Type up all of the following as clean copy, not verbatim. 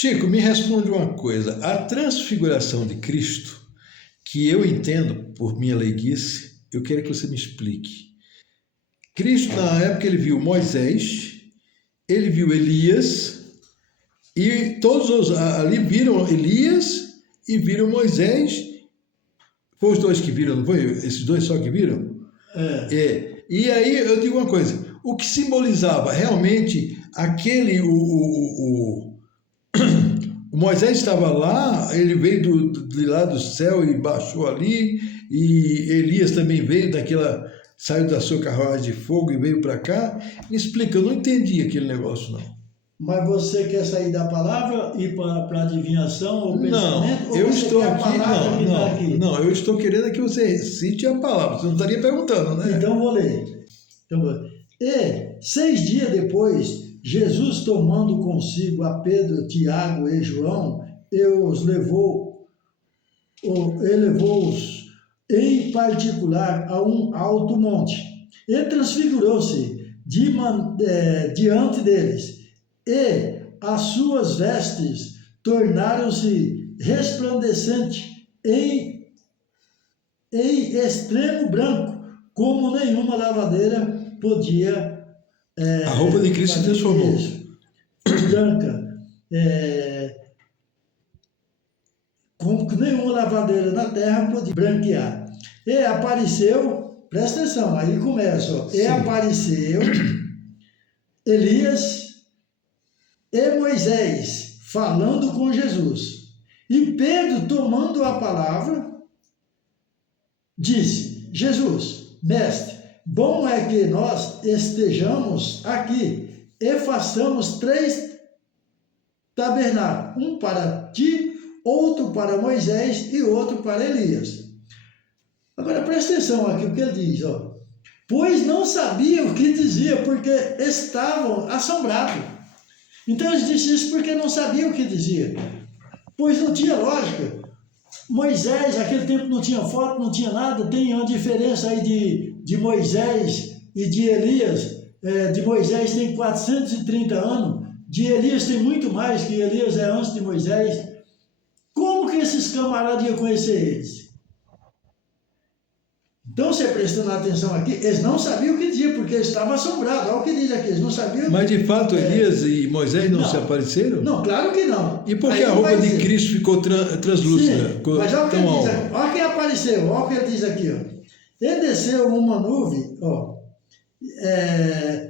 Chico, me responde uma coisa. A transfiguração de Cristo, que eu entendo por minha leiguice, eu quero que você me explique. Cristo, na época, ele viu Moisés, ele viu Elias, e todos ali viram Elias e viram Moisés. Foi os dois que viram, não foi? Esses dois só que viram? E aí eu digo uma coisa, o que simbolizava realmente aquele, o Moisés estava lá, ele veio de lá do céu e baixou ali, e Elias também veio saiu da sua carruagem de fogo e veio para cá. Me explica, eu não entendi aquele negócio não. Mas você quer sair da palavra e ir para adivinhação ou pensamento? Não, eu estou aqui, não, eu estou querendo que você cite a palavra, você não estaria perguntando, né? Então vou ler. E 6 dias depois, Jesus, tomando consigo a Pedro, Tiago e João, ele levou-os em particular a um alto monte e transfigurou-se diante deles, e as suas vestes tornaram-se resplandecentes em extremo branco, como nenhuma lavadeira podia. A roupa de Cristo se transformou. Branca. Como que nenhuma lavadeira na terra podia branquear. E apareceu, presta atenção, aí começa, ó, e apareceu Elias e Moisés falando com Jesus. E Pedro, tomando a palavra, disse: Jesus, mestre, bom é que nós estejamos aqui e façamos 3 tabernáculos, um para ti, outro para Moisés e outro para Elias. Agora presta atenção aqui o que ele diz, ó. Pois não sabiam o que dizia, porque estavam assombrados. Então eles disseram isso porque não sabiam o que dizia. Pois não tinha lógica. Moisés, naquele tempo não tinha foto, não tinha nada. Tem uma diferença aí de Moisés e de Elias. De Moisés tem 430 anos. De Elias tem muito mais, que Elias é antes de Moisés. Como que esses camaradas iam conhecer eles? Então, você prestando atenção aqui, eles não sabiam o que dizia, porque eles estavam assombrados. Olha o que diz aqui, eles não sabiam. Mas de fato Elias e Moisés não se apareceram? Não, claro que não. E por que a roupa de Cristo ficou translúcida? Sim, mas olha o que ele diz aqui. Olha quem apareceu, olha o que ele diz aqui. Ó. Ele desceu uma nuvem, ó.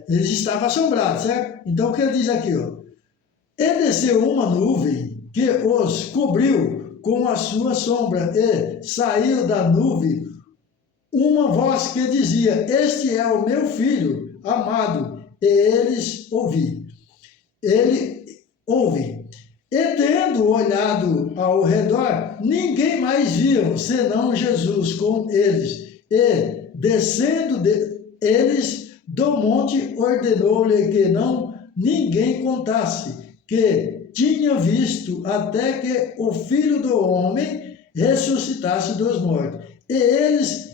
Eles estavam assombrados, certo? Então, o que ele diz aqui, ó. Ele desceu uma nuvem que os cobriu com a sua sombra, e saiu da nuvem uma voz que dizia: este é o meu filho amado, e eles ouvi. Ele ouve. E tendo olhado ao redor, ninguém mais viam, senão Jesus com eles. E descendo eles do monte, ordenou-lhe que ninguém contasse, que tinha visto até que o Filho do Homem ressuscitasse dos mortos. E eles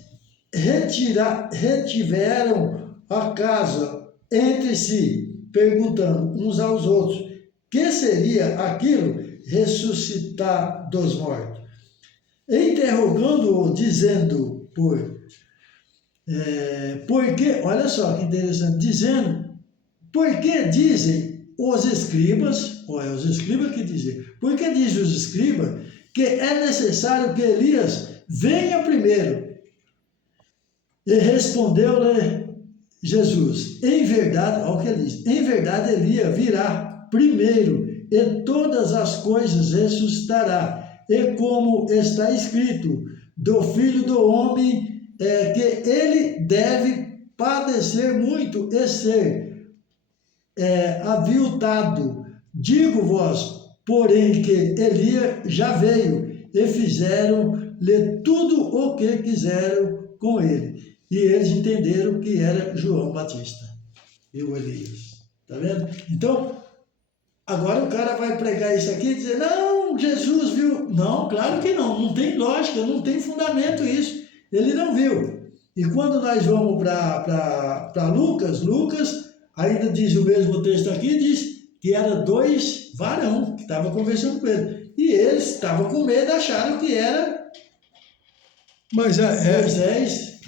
retiveram a casa entre si, perguntando uns aos outros: que seria aquilo ressuscitar dos mortos? Interrogando-o, dizendo porque, olha só que interessante, dizendo, porque dizem os escribas, olha, os escribas que dizem, porque dizem os escribas que é necessário que Elias venha primeiro. E respondeu-lhe Jesus: em verdade, olha o que ele diz, em verdade Elias virá primeiro, e todas as coisas ressuscitará. E como está escrito, do Filho do Homem, que ele deve padecer muito e ser aviltado. Digo-vos, porém, que Elias já veio, e fizeram-lhe tudo o que quiseram com ele. E eles entenderam que era João Batista e o Elias. Está vendo? Então, agora o cara vai pregar isso aqui e dizer: não, Jesus viu. Não, claro que não. Não tem lógica, não tem fundamento isso. Ele não viu. E quando nós vamos para Lucas ainda diz o mesmo texto aqui, diz que era 2 varão que estava conversando com ele. E eles estavam com medo, acharam que era Mas, Moisés.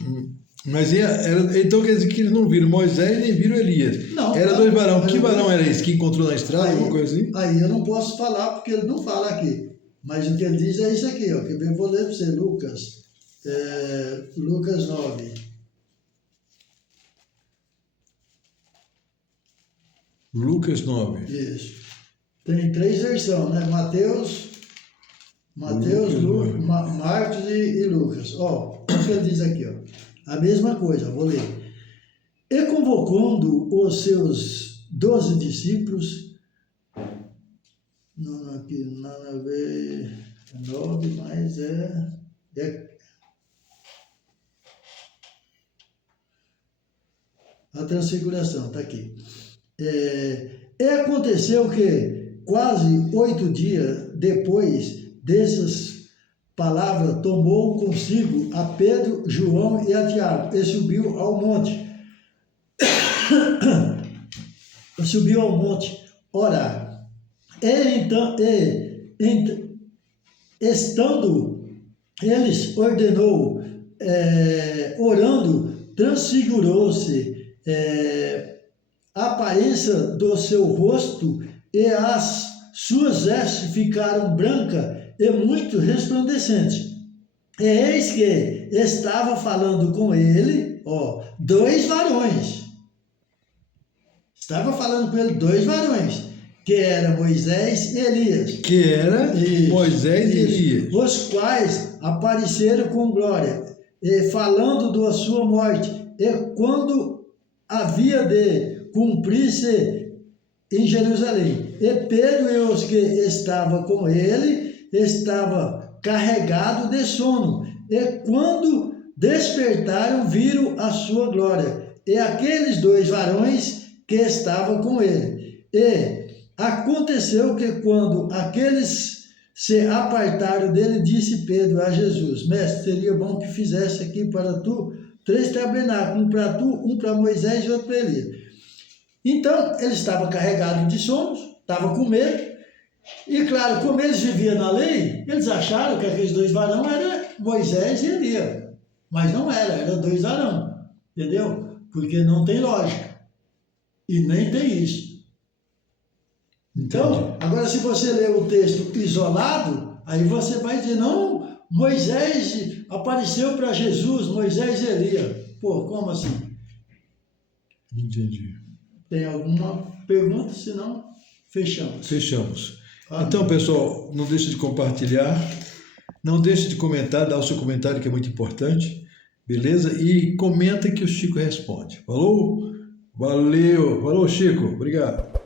então quer dizer que eles não viram Moisés nem viram Elias. Não, Era não. dois varão. Que varão era esse? Que encontrou na estrada, alguma coisa assim? Aí eu não posso falar porque ele não fala aqui. Mas o que ele diz é isso aqui, ó. Que eu vou ler para você, Lucas. Lucas 9. Lucas 9. Isso. Tem 3 versões, né? Mateus, Lucas, Marcos e Lucas. Ó, o que ele diz aqui, ó. A mesma coisa, vou ler. E convocando os seus 12 discípulos, não, aqui nada a ver, 9, mas a transfiguração, está aqui. E aconteceu que quase 8 dias depois dessas palavras, tomou consigo a Pedro, João e a Tiago e subiu ao monte. Subiu ao monte orar. Estando eles, ordenou, orando, transfigurou-se a aparência do seu rosto e as suas vestes ficaram brancas e muito resplandecentes. E eis que estava falando com ele, ó, 2 varões. Estava falando com ele 2 varões, que era Moisés e Elias. Que era Moisés e Elias. Os quais apareceram com glória, e falando da sua morte, e quando havia de cumprir-se em Jerusalém. E Pedro e os que estavam com ele estavam carregados de sono, e quando despertaram, viram a sua glória, e aqueles 2 varões que estavam com ele. E aconteceu que quando aqueles se apartaram dele, disse Pedro a Jesus: Mestre, seria bom que fizesse aqui para tu 3 tabernáculos, um para tu, um para Moisés e outro para Elias. Então, ele estava carregado de sonos, estava com medo, e claro, como eles viviam na lei, eles acharam que aqueles 2 varão eram Moisés e Elias, mas não era 2 varão, entendeu? Porque não tem lógica, e nem tem isso. Então, agora se você ler o texto isolado, aí você vai dizer, não, Moisés apareceu para Jesus, Moisés e Elias. Pô, como assim? Entendi. Tem alguma pergunta? Se não, fechamos. Fechamos. Então, pessoal, não deixe de compartilhar, não deixe de comentar, dar o seu comentário, que é muito importante, beleza? E comenta que o Chico responde. Falou? Valeu! Falou, Chico. Obrigado.